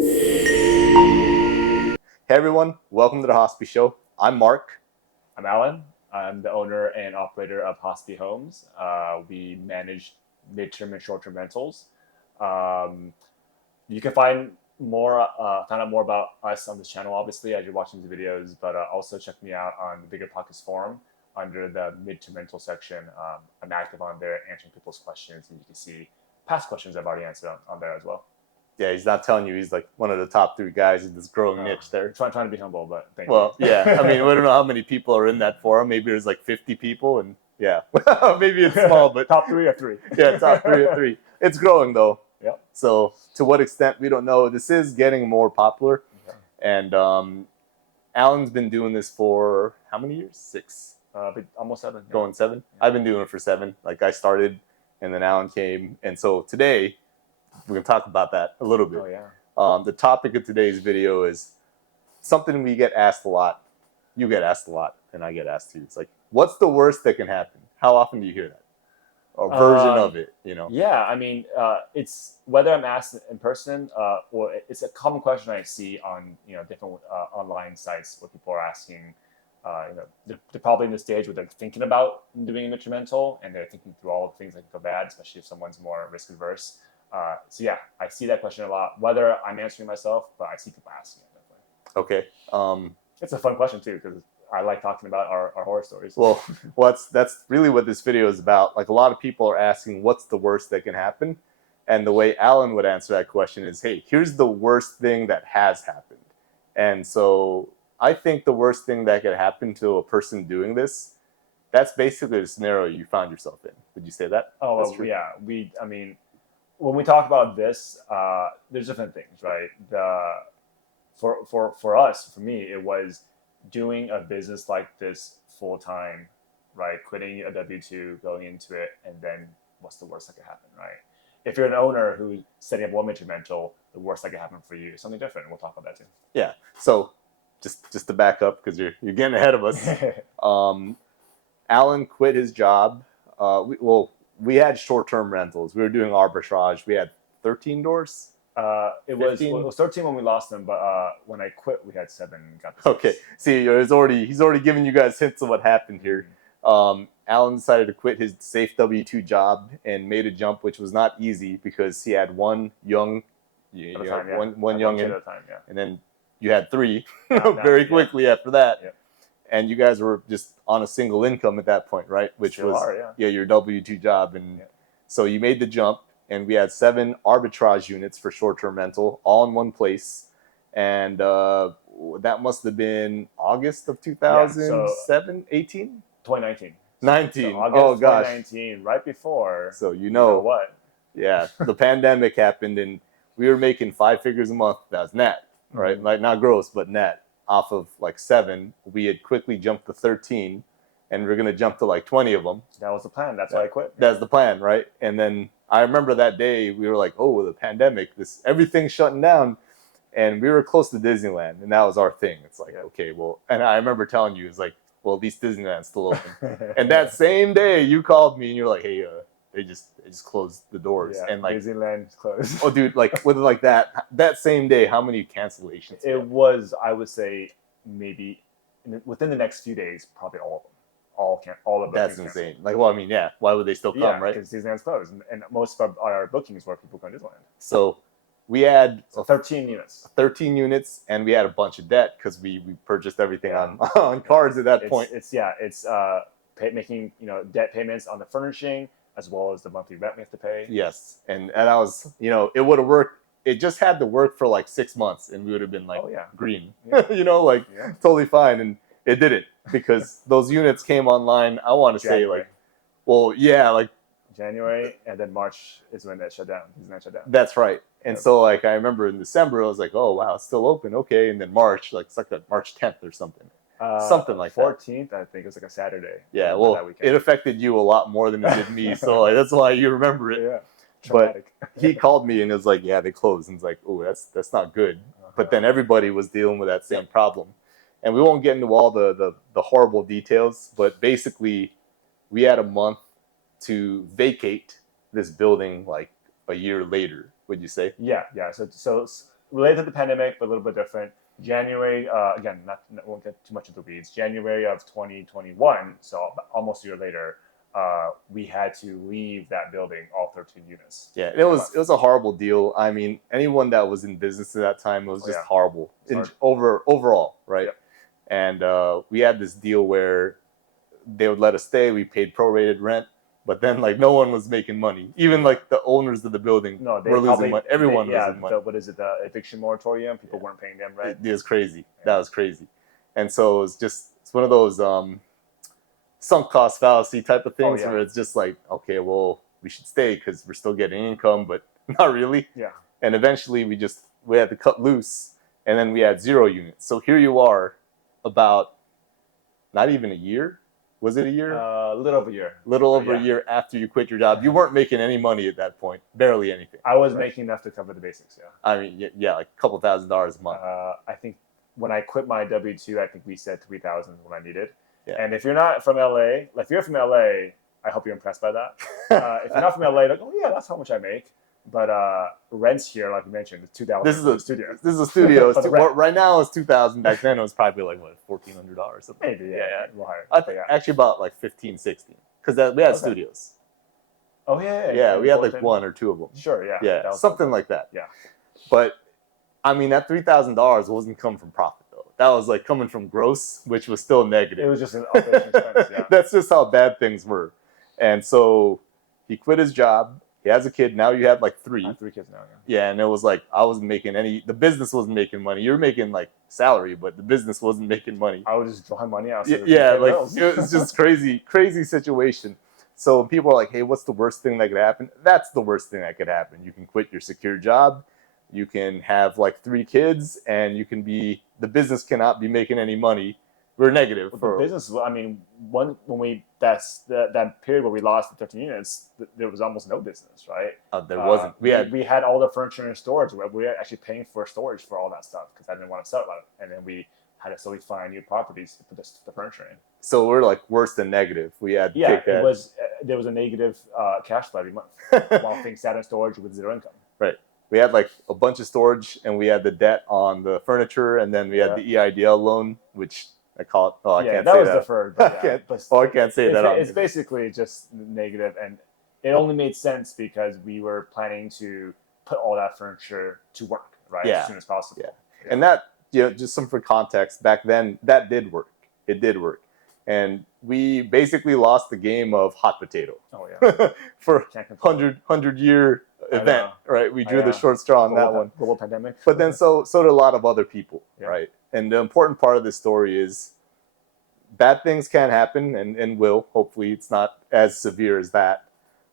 Hey everyone, welcome to the Hospi Show. I'm Mark. I'm Alan. I'm the owner and operator of Hospi Homes. We manage midterm and short-term rentals. Um, you can find out more about us on this channel, obviously, as you're watching the videos. But also check me out on the Bigger Pockets forum under the midterm rental section. I'm active on there, answering people's questions, and you can see past questions I've already answered on there as well. Yeah, he's not telling you he's like one of the top 3 guys in this growing niche there. Trying to be humble, but thank Well, you. yeah, I mean, we don't know how many people are in that forum. Maybe there's like 50 people, and yeah, maybe it's small, but top 3 or 3. yeah, top 3 or 3. It's growing though. Yep. So to what extent we don't know. This is getting more popular, and Alan's been doing this for how many years? 6. Almost 7. Yeah. Going 7. Yeah. I've been doing it for 7. Like I started, and then Alan came, and so today we're gonna talk about that a little bit. Oh yeah. The topic of today's video is something we get asked a lot. You get asked a lot, and I get asked too. It's like, what's the worst that can happen? How often do you hear that? Or version of it, you know? Yeah, I mean, it's whether I'm asked in person or it's a common question I see on different online sites where people are asking. They're probably in the stage where they're thinking about doing an instrumental and they're thinking through all the things that can go bad, especially if someone's more risk adverse. So yeah, I see that question a lot. Whether I'm answering myself, but I see people asking it definitely. Okay. It's a fun question too because I like talking about our horror stories. Well, that's really what this video is about. Like a lot of people are asking, what's the worst that can happen? And the way Alan would answer that question is, hey, here's the worst thing that has happened. And so I think the worst thing that could happen to a person doing this, that's basically the scenario you found yourself in. Would you say that? Oh, well, yeah. I mean, when we talk about this, there's different things, right? For us, for me, it was doing a business like this full time, right? Quitting a W-2, going into it, and then what's the worst that could happen, right? If you're an owner who's setting up one midterm rental, the worst that could happen for you is something different. We'll talk about that too. Yeah. So just to back up because you're getting ahead of us. Alan quit his job. We had short-term rentals. We were doing arbitrage. We had 13 doors. It was 13 when we lost them, but when I quit, we had 7. Okay, see, he's already giving you guys hints of what happened here. Alan decided to quit his safe W-2 job and made a jump, which was not easy because he had one young, one young in, and then you had 3 very quickly after that. Yeah. And you guys were just on a single income at that point, right? Which Still was are, your W-2 job, and so you made the jump. And we had 7 arbitrage units for short-term rental, all in one place. And that must have been August of 2007, 18? 2019. 19. So August 2019, right before. So you know what? Yeah, the pandemic happened, and we were making 5 figures a month. That was net, right? Mm-hmm. Like not gross, but net. Off of like 7, we had quickly jumped to 13, and we're gonna jump to like 20 of them. That was the plan. That's why I quit. That's the plan, right? And then I remember that day we were like, oh, the pandemic, everything's shutting down, and we were close to Disneyland, and that was our thing. It's like, okay, well, and I remember telling you, it's like, well, at least Disneyland's still open. And that same day, you called me, and you're like, hey, they just closed the doors, and like Disneyland's closed. Oh, dude, like with like that same day, how many cancellations? It was, I would say, maybe within the next few days, probably all of them. All of them. That's insane. Like, well, I mean, yeah. Why would they still come, right? Because Disneyland's closed, and most of our bookings were people going to Disneyland. So we had 13 units. 13 units, and we had a bunch of debt because we purchased everything on cards at that point. It's making debt payments on the furnishing as well as the monthly rent we have to pay. Yes, and I was it would have worked. It just had to work for like 6 months, and we would have been like green, totally fine, and it didn't because those units came online. I want to say like January, and then March is when that shut down. Disneyland shut down. That's right. And so like I remember in December I was like, oh wow, it's still open, okay. And then March, like it's like March 10th or something. Something like 14th, I think it was like a Saturday. Yeah, well, it affected you a lot more than it did me, so like, that's why you remember it. Yeah, traumatic. But he called me and it was like, yeah, they closed, and it's like, oh, that's not good. But then everybody was dealing with that same problem, and we won't get into all the horrible details. But basically, we had a month to vacate this building like a year later. Would you say? Yeah. So related to the pandemic, but a little bit different. January, again, won't get too much into the weeds. January of 2021, so almost a year later, we had to leave that building, all 13 units. Yeah, it was a horrible deal. I mean, anyone that was in business at that time, it was just horrible overall, right? Yep. And we had this deal where they would let us stay. We paid prorated rent, but then like no one was making money. Even like the owners of the building were losing money. Everyone was losing money. What is it? The eviction moratorium. People weren't paying them rent. It was crazy. That was crazy. And so it's one of those sunk cost fallacy type of things where it's just like, okay, well, we should stay because we're still getting income, but not really. Yeah. And eventually we had to cut loose, and then we had 0 units. So here you are, about not even a year. Was it a year? Little over a year. Little over a year after you quit your job. You weren't making any money at that point. Barely anything. I was making enough to cover the basics, yeah. I mean, yeah, like a couple $1,000s a month. I think when I quit my W-2, I think we said $3,000 when I needed. Yeah. And if you're not from LA, like if you're from LA, I hope you're impressed by that. If you're not from LA, like, oh yeah, that's how much I make. But rents here, like you mentioned, it's $2,000. This is a studio. This is a studio. Right now it's $2,000. Back then it was probably like what, $1,400 something. Maybe, yeah. Well, higher. I think actually about like 15, 16. Because we had studios. Oh yeah. Yeah, we had like 1 or 2 of them. Sure, yeah. Yeah, something like that. Yeah. But I mean, that $3,000 wasn't coming from profit though. That was like coming from gross, which was still negative. It was just an operating expense. Yeah. That's just how bad things were. And so he quit his job. He has a kid. Now you have like 3. I have 3 kids now. Yeah, and it was like I wasn't making the business wasn't making money. You were making like salary, but the business wasn't making money. I would just draw money out. Yeah, like it was just crazy situation. So people are like, hey, what's the worst thing that could happen? That's the worst thing that could happen. You can quit your secure job. You can have like 3 kids, and the business cannot be making any money. We're negative. The business, I mean, that period where we lost the 13 units, there was almost no business, right? There wasn't. We had all the furniture in storage. We were actually paying for storage for all that stuff because I didn't want to sell it. And then we had to slowly find new properties to put the furniture in. So we're like worse than negative. We had to take that. There was a negative cash flow every month while things sat in storage with 0 income. Right. We had like a bunch of storage, and we had the debt on the furniture, and then we had the EIDL loan, which I call it. Oh, I can't say that. That was deferred. But I can't say that. It's basically just negative, and it only made sense because we were planning to put all that furniture to work, right, as soon as possible. Yeah. And that, just some for context, back then that did work. It did work, and we basically lost the game of hot potato. Oh yeah. For 100-year event, right? We drew the short straw on that one. Global pandemic. But then so did a lot of other people, right? And the important part of this story is bad things can happen and will. Hopefully it's not as severe as that.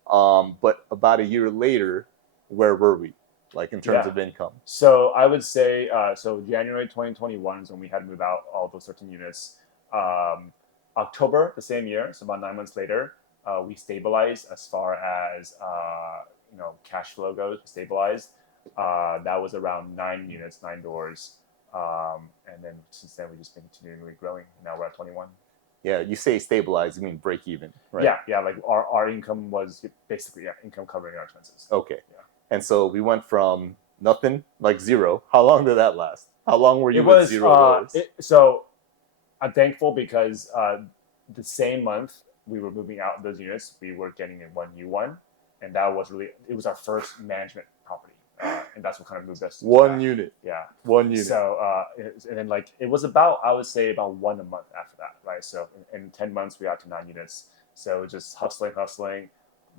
But about a year later, where were we? Like in terms of income? So I would say, January 2021 is when we had to move out all those 13 units. October the same year, so about 9 months later, we stabilized as far as cash flow goes. Stabilized. That was around 9 units, 9 doors. And then since then, we've just been continually growing. Now we're at 21. Yeah, you say stabilize, you mean break even, right? Yeah. Like our income was basically income covering our expenses. Okay. Yeah. And so we went from nothing, like 0. How long did that last? How long were you with 0 doors? So I'm thankful because the same month we were moving out those units, we were getting in 1 new one, and that was it was our first management property. And that's what kind of moved us. 1 unit. Yeah. 1 unit. So, and then like, it was about, I would say about 1 a month after that, right? So in 10 months, we got to 9 units. So just hustling,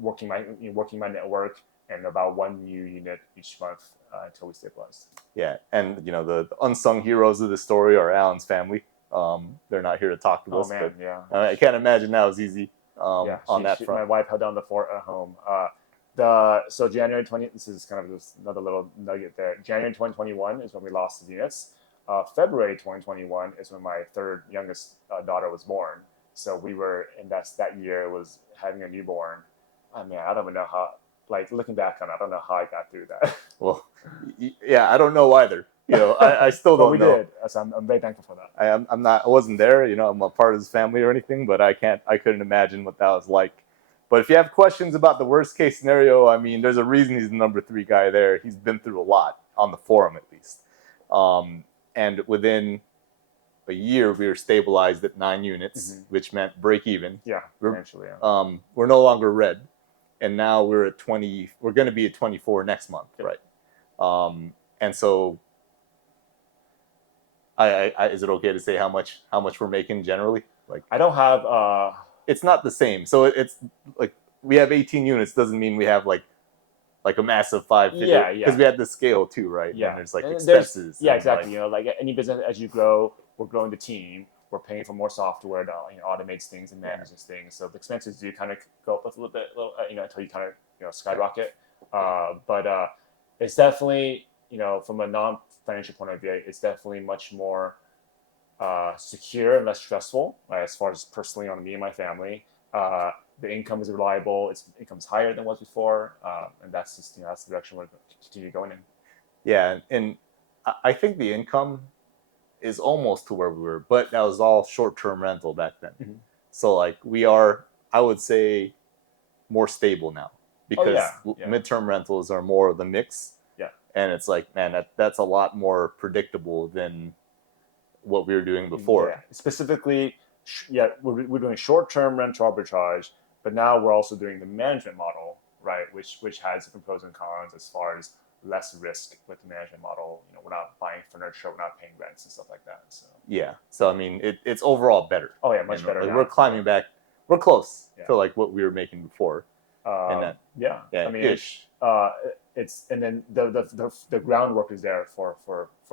working my network, and about 1 new unit each month until we stabilized. Yeah. And the unsung heroes of the story are Alan's family. They're not here to talk to us. Oh man, but, yeah. I can't imagine that was easy on that front. My wife held down the fort at home. So January 20, this is kind of just another little nugget there. January 2021 is when we lost the units. February 2021 is when my 3rd youngest daughter was born. So we were, and that year was having a newborn. I mean, I don't even know how, like looking back on it, I don't know how I got through that. Well, yeah, I don't know either. I still don't know. We did. So I'm very thankful for that. I wasn't there, I'm a part of his family or anything, but I couldn't imagine what that was like. But if you have questions about the worst case scenario, I mean, there's a reason he's the number 3 guy there. He's been through a lot. on the forum at least. And within a year, we were stabilized at 9 units, which meant break even. Yeah, We're, financially. Yeah. we're no longer red, and now we're at 20. We're going to be at 24 next month, right? And so, is it okay to say how much we're making generally? Like, I don't have. It's not the same. So it's like we have 18 units doesn't mean we have like a massive 550. Yeah, Because we had the scale too, right? Yeah. And there's like And expenses. yeah, and, exactly. like- You know, like any business, as you grow, we're growing the team. We're paying for more software that automates things and manages things. So the expenses do kind of go up a little bit, until you kind of skyrocket. But it's definitely from a non-financial point of view, it's definitely much more secure and less stressful, as far as personally on me and my family. The income is reliable. Income's higher than it was before, and that's just that's the direction we're going to continue going in. Yeah, and I think the income is almost to where we were, but that was all short-term rental back then. Mhm. So like we are, I would say, more stable now because midterm rentals are more of the mix. Yeah, and it's like, man, that's a lot more predictable than what we were doing before. Yeah, specifically, we're doing short-term rental arbitrage, but now we're also doing the management model, right? Which has different pros and cons as far as less risk with the management model. We're not buying furniture, we're not paying rents and stuff like that. So yeah, so I mean, it's overall better. Oh yeah, much better. Like, now. we're climbing back. We're close to like what we were making before. I mean, ish. It's and then the groundwork is there for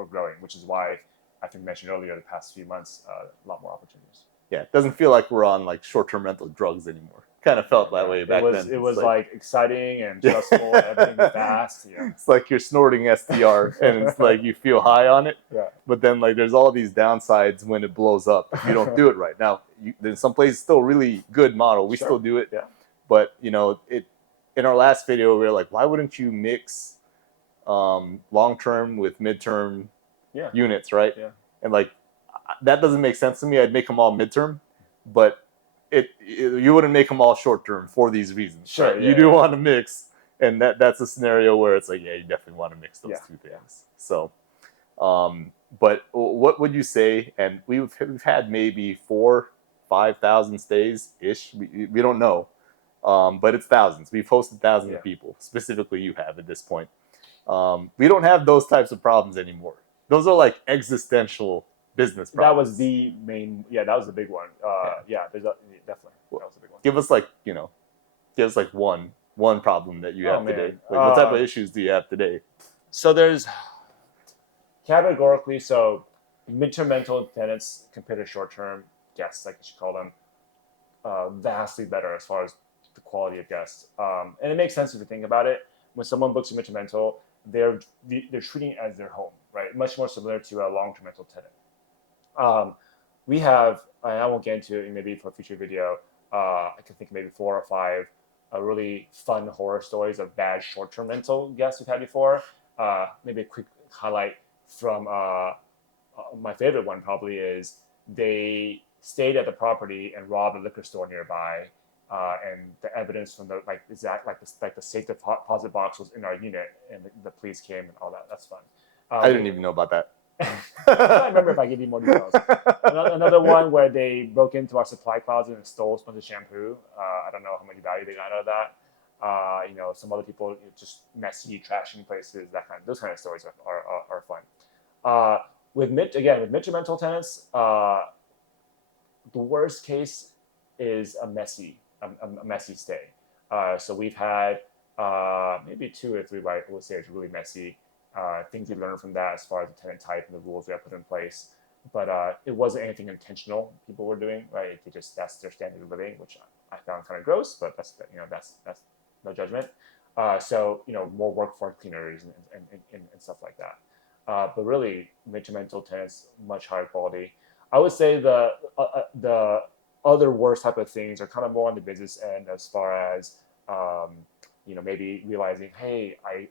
growing, which is why I think I mentioned earlier the past few months a lot more opportunities. Yeah, it doesn't feel like we're on like short-term rental drugs anymore. Kind of felt that way back then. It was like exciting and stressful. Everything was fast. Yeah. It's like you're snorting STR and it's like you feel high on it. Yeah. But then like there's all these downsides when it blows up if you don't do it right. Now, there's some places still really good model. We still do it. Yeah. But it in our last video we were like, why wouldn't you mix long-term with midterm units, right? Yeah. And like that doesn't make sense to me. I'd make them all midterm, but you wouldn't make them all short term for these reasons. Sure, right? You do want to mix, and that's a scenario where it's like, you definitely want to mix those two things. So, but what would you say? And we've had maybe 4,000-5,000 stays ish. We don't know, but it's thousands. We've hosted thousands of people. Specifically, you have at this point. We don't have those types of problems anymore. Those are like existential business problems. That was the main. Yeah, that was the big one. Definitely. That was the big one. Give us like one problem that you have today. Like, what type of issues do you have today? So there's categorically midterm rental tenants compared to short-term guests, like you should call them, vastly better as far as the quality of guests. And it makes sense if you think about it. When someone books a midterm rental, they're treating it as their home, right? Much more similar to a long-term rental tenant. We have, and I won't get into it maybe for a future video, I can think maybe 4 or 5 really fun horror stories of bad short-term rental guests we've had before. Maybe a quick highlight from my favorite one probably is they stayed at the property and robbed a liquor store nearby, and the evidence from the the safe deposit box was in our unit, and the police came and all that. That's fun. I didn't even know about that. I remember if I give you more details. Another one where they broke into our supply closet and stole a bunch of shampoo. I don't know how much value they got out of that. Some other people just messy, trashing places. Those kind of stories are fun. With midterm rental tenants, the worst case is a messy stay. So we've had maybe 2 or 3 what I would say is really messy. Things we learned from that as far as the tenant type and the rules we have put in place. But it wasn't anything intentional people were doing, right? That's their standard of living, which I found kind of gross, but that's no judgment. So more work for cleaners and stuff like that. But really, midterm rental tenants, much higher quality. I would say the other worst type of things are kind of more on the business end as far as maybe realizing, hey, I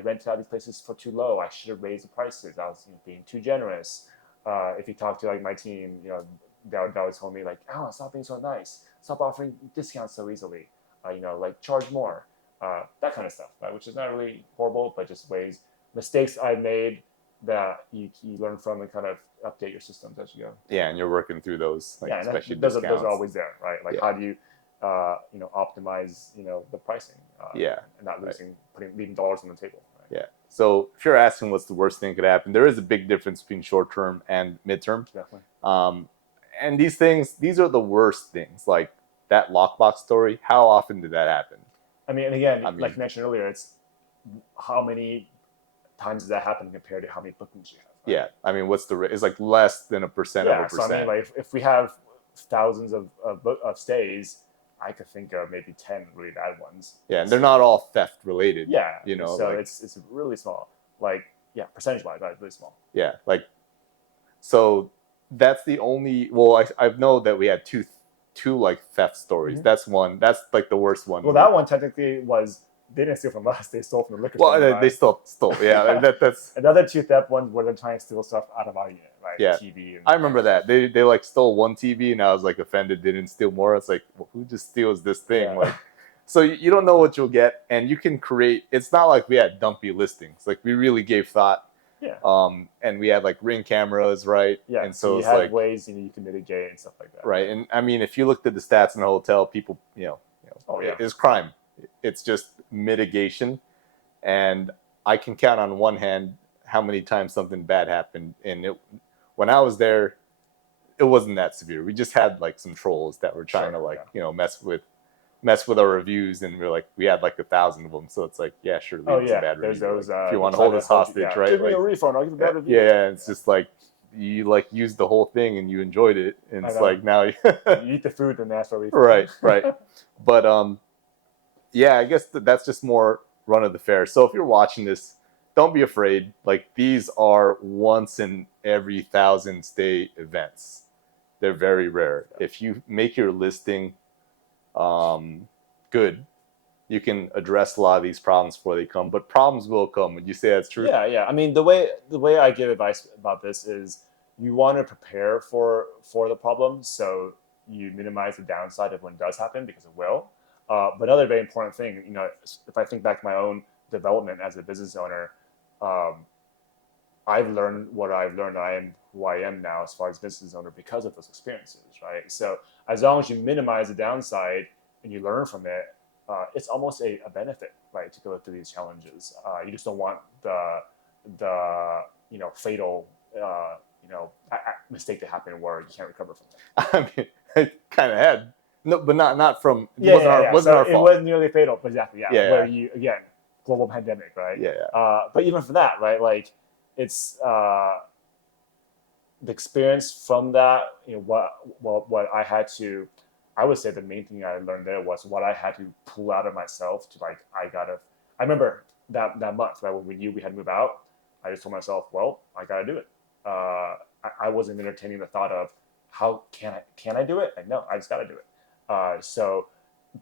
rented out these places for too low. I should have raised the prices. I was being too generous. If you talk to like my team, they would tell me like, oh, stop being so nice. Stop offering discounts so easily. Like charge more. That kind of stuff, right? Which is not really horrible, but just ways mistakes I made that you learn from and kind of update your systems as you go. Yeah, and you're working through those, like Yeah, and especially those are discounts. always there, right? Like Yeah. how do you optimize the pricing, Yeah, and not right. leaving dollars on the table. Right? Yeah. So if you're asking what's the worst thing that could happen, there is a big difference between short term and midterm. Definitely. And these are the worst things. Like that lockbox story. How often did that happen? I mean, and again, I mean- like you mentioned earlier, it's how many times does that happen compared to how many bookings you have. Right? Yeah. I mean, what's the? It's like less than a percent of a So I percent. mean, like if we have thousands of stays, I could think of maybe 10 really bad ones. Yeah, and they're not all theft related. Yeah, You know, so like, it's really small. Like percentage wise, right, really small. yeah, like so that's the only. Well, I know that we had two like theft stories. Mhm. That's one. That's like the worst one. Well, that one technically was they didn't steal from us; they stole from the liquor Well, store. they nearby. still stole. Yeah, that's. Another two theft ones where they're trying to steal stuff out of our unit, right? Yeah. TV. I remember that they like stole one TV, and I was like offended they didn't steal more. It's like, well, who just steals this thing? Yeah. Like, so you don't know what you'll get, and you can create. It's not like we had dumpy listings. Like we really gave thought. Yeah. And we had like Ring cameras, right? Yeah. And so you it's had like ways you can mitigate and stuff like that. right. And I mean, if you looked at the stats in a hotel, people, Oh, yeah. it's crime. It's just mitigation, and I can count on one hand how many times something bad happened. And when I was there, it wasn't that severe. We just had like some trolls that were trying to like mess with our reviews, and we had like 1,000 of them. So it's like, yeah, sure, leave us a bad There's review. those. If you want to hold us hostage, right? Give me Like, a refund. I'll give you a bad review. yeah, it's just like you like used the whole thing and you enjoyed it, and it's like now you eat the food and ask for a refund. right. But yeah, I guess that's just more run of the fair. So if you're watching this, don't be afraid. Like these are once in every 1,000 stay events. They're very rare. If you make your listing good, you can address a lot of these problems before they come. But problems will come. Would you say that's true? Yeah. I mean, the way I give advice about this is you want to prepare for the problem, so you minimize the downside of when it does happen, because it will. But another very important thing, if I think back to my own development as a business owner, I've learned what I've learned. I am who I am now as far as business owner because of those experiences, right? So as long as you minimize the downside and you learn from it, it's almost a benefit, right, to go through these challenges. You just don't want the fatal mistake to happen where you can't recover from it. I mean, it kind of had. No, but not from. It Yeah, wasn't our it fault. was nearly fatal, but exactly, Yeah. Where you, again, global pandemic, right? Yeah. But even for that, right, like it's the experience from that. What I had to, I would say the main thing I learned there was what I had to pull out of myself to like, I remember that month, right, when we knew we had to move out, I just told myself, well, I gotta do it. I wasn't entertaining the thought of how can I do it? Like, no, I just gotta do it. So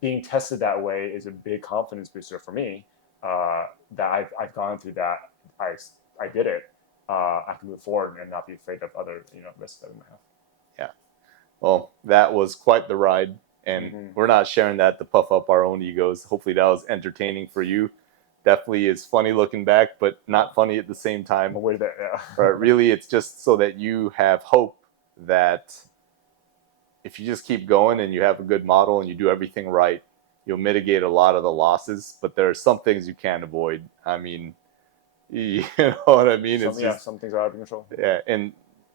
being tested that way is a big confidence booster for me. That I've gone through that. I did it. I can move forward and not be afraid of other risks that we might have. Yeah. Well, that was quite the ride, and we're not sharing that to puff up our own egos. Hopefully, that was entertaining for you. Definitely is funny looking back, but not funny at the same time. Aware that, yeah. Right? Really, it's just so that you have hope that if you just keep going and you have a good model and you do everything right, you'll mitigate a lot of the losses. But there are some things you can't avoid. I mean, you know what I mean? Some things are out of control. Yeah, and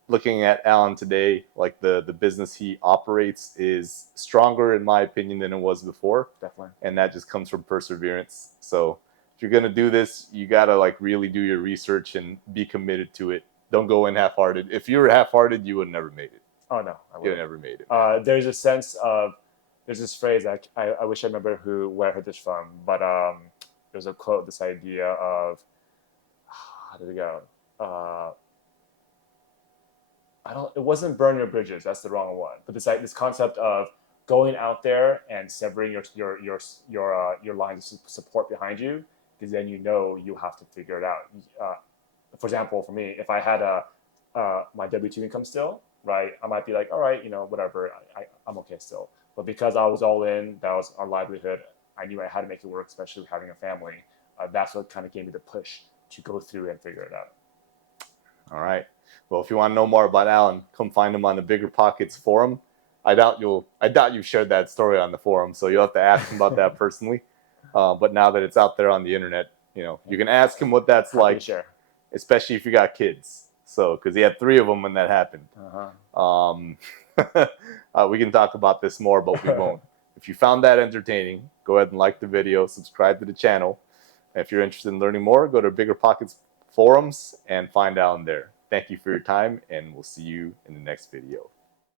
looking at Alan today, like the business he operates is stronger, in my opinion, than it was before. Definitely. And that just comes from perseverance. So if you're gonna do this, you gotta like really do your research and be committed to it. Don't go in half-hearted. If you were half-hearted, you would have never made it. Oh no, I You would have never made it. There's a sense of, there's this phrase I wish I remember where I heard this from, but there's a quote, this idea of, how did it go? It wasn't burn your bridges. That's the wrong one. But this concept of going out there and severing your lines of support behind you, because then you have to figure it out. For example, for me, if I had my W-2 income still, right, I might be like, all right, whatever, I'm okay still. But because I was all in, that was our livelihood. I knew I had to make it work, especially having a family. That's what kind of gave me the push to go through and figure it out. All right. Well, if you want to know more about Alan, come find him on the Bigger Pockets forum. I doubt you've shared that story on the forum, so you'll have to ask him about that personally. But now that it's out there on the internet, you can ask him what that's Happy to like, share. especially if you got kids. So, because he had 3 of them when that happened. We can talk about this more, but we won't. If you found that entertaining, go ahead and like the video, subscribe to the channel. And if you're interested in learning more, go to Bigger Pockets forums and find Alan there. Thank you for your time, and we'll see you in the next video.